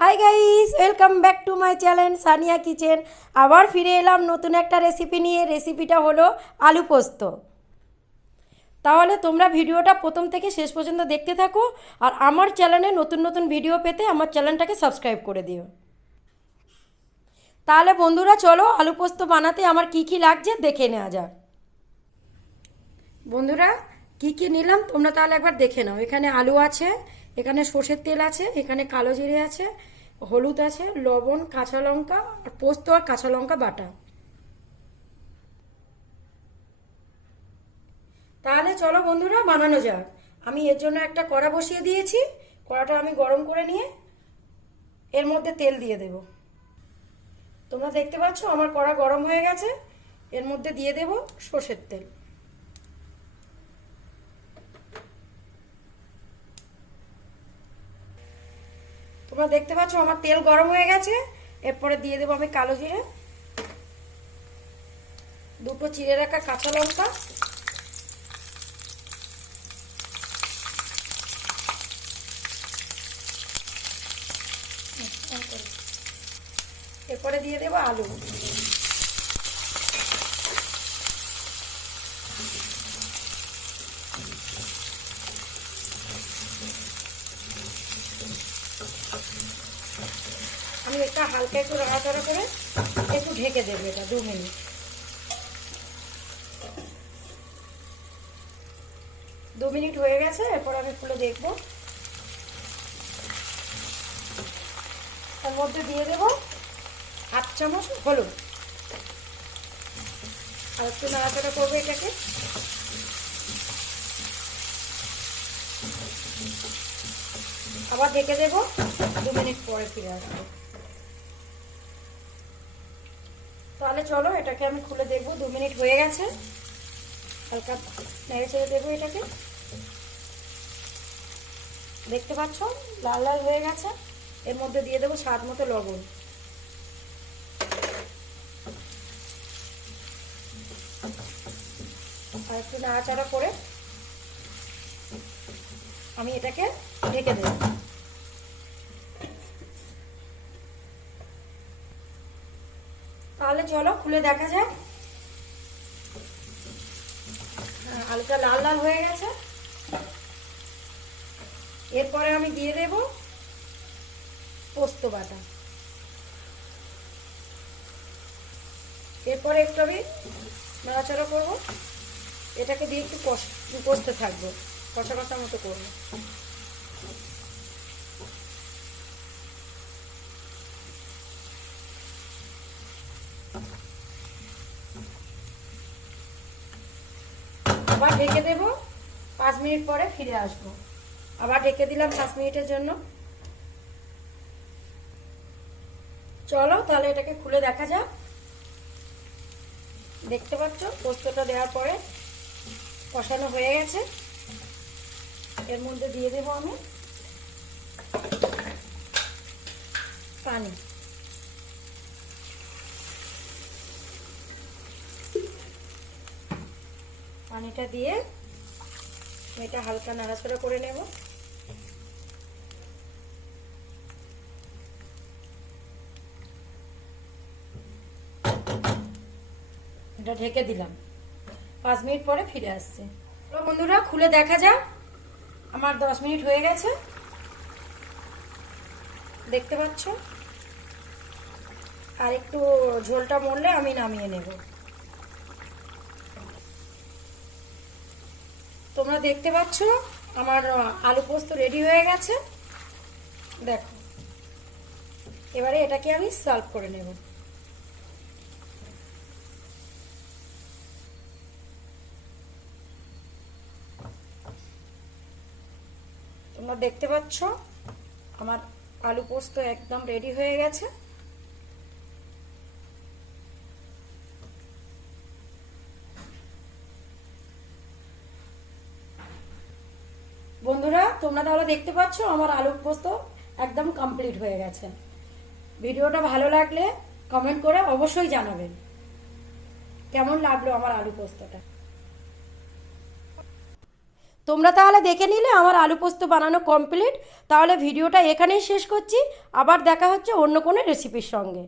Hi guys, welcome back to my channel Sania kitchen. আবার ফিরে এলাম নতুন একটা রেসিপি নিয়ে। রেসিপিটা হলো আলু পোস্ত। তাহলে তোমরা ভিডিওটা প্রথম থেকে শেষ পর্যন্ত দেখতে থাকো, আর আমার চ্যানেলে নতুন নতুন ভিডিও পেতে আমার চ্যানেলটাকে সাবস্ক্রাইব করে দিও। তাহলে বন্ধুরা চলো আলু পোস্ত বানাতে আমার কি কি লাগছে দেখে নেওয়া যাক। বন্ধুরা কি কি নিলাম তোমরা তাহলে একবার দেখে নাও। এখানে আলু আছে, এখানে সর্ষের তেল আছে, এখানে কালো জিরে আছে, হলুদ আছে, লবণ, কাঁচা লঙ্কা আর পোস্ত আর কাঁচা লঙ্কা বাটা। তাহলে চলো বন্ধুরা বানানো যাক। আমি এর জন্য একটা কড়া বসিয়ে দিয়েছি। কড়াটা আমি গরম করে নিয়ে এর মধ্যে তেল দিয়ে দেব। তোমরা দেখতে পাচ্ছ আমার কড়া গরম হয়ে গেছে। এর মধ্যে দিয়ে দেব সর্ষের তেল। তোমরা দেখতে পাচ্ছ আমার তেল গরম হয়ে গেছে। এরপরে দিয়ে দেবো আমি কালো জিরে, দুটো চিড়ে রাখা কাঁচা লঙ্কা, এরপরে দিয়ে দেবো আলু। আমি এটা হালকা একটু নাড়াচাড়া করে একটু ঢেকে দেবো এটা 2 মিনিট। 2 মিনিট হয়ে গেছে। এরপর আমি খুলে দেখবো। তার মধ্যে দিয়ে দেবো 8 চামচ হলুদ, আর একটু নাড়াচাড়া করবো এটাকে। আবার ঢেকে দেবো, 2 মিনিট পরে ফিরে আসবো। তাহলে চলো এটাকে আমি খুলে দেখবো। 2 মিনিট হয়ে গেছে। হালকা নেড়ে চেড়ে দেবো এটাকে। দেখতে পাচ্ছ লাল লাল হয়ে গেছে। এর মধ্যে দিয়ে দেবো স্বাদ মতো লবণ। আর একটু নাড়াচাড়া করে আমি এটাকে ঢেকে দেব। তাহলে চলো খুলে দেখা যাক। হালকা লাল লাল হয়ে গেছে। এরপরে আমি দিয়ে দেব পোস্ত বাটা। এরপরে একটু আমি নাড়াচাড়া করবো। এটাকে দিয়ে একটু কষতে থাকবো, কষা কষা মতো করবো। আবার ঢেকে দেব। 5 মিনিট পরে ফিরে আসবো। আবার ঢেকে দিলাম 5 মিনিটের জন্য। চলো তাহলে এটাকে খুলে দেখা যাক। দেখতে পাচ্ছ পোস্তটা দেওয়ার পরে কষানো হয়ে গেছে। এর মধ্যে দিয়ে দেবো আমি পানি। পানিটা দিয়ে এটা হালকা নাড়াচাড়া করে নেব। এটা ঢেকে দিলাম। 5 মিনিট পরে ফিরে আসছে। বন্ধুরা খুলে দেখা যাক। আমার 10 মিনিট হয়ে গেছে। দেখতে পাচ্ছ আর একটু ঝোলটা মরলে আমি নামিয়ে নেব। তোমরা দেখতে পাচ্ছ আমার আলু পোস্ত রেডি হয়ে গেছে। দেখো এবারে এটাকে আমি সার্ভ করে নেব। তোমরা দেখতে পাচ্ছ আমার আলু পোস্ত একদম রেডি হয়ে গেছে। বন্ধুরা তোমরা তাহলে দেখতে পাচ্ছ আমার আলু পোস্ত একদম কমপ্লিট হয়ে গেছে। ভিডিওটা ভালো লাগলে কমেন্ট করে অবশ্যই জানাবেন কেমন লাগলো আমার আলু পোস্তটা। তোমরা তাহলে দেখে নিলে আমার আলু পোস্ত বানানো কমপ্লিট। তাহলে ভিডিওটা এখানেই শেষ করছি, আবার দেখা হচ্ছে অন্য কোনো রেসিপির সঙ্গে।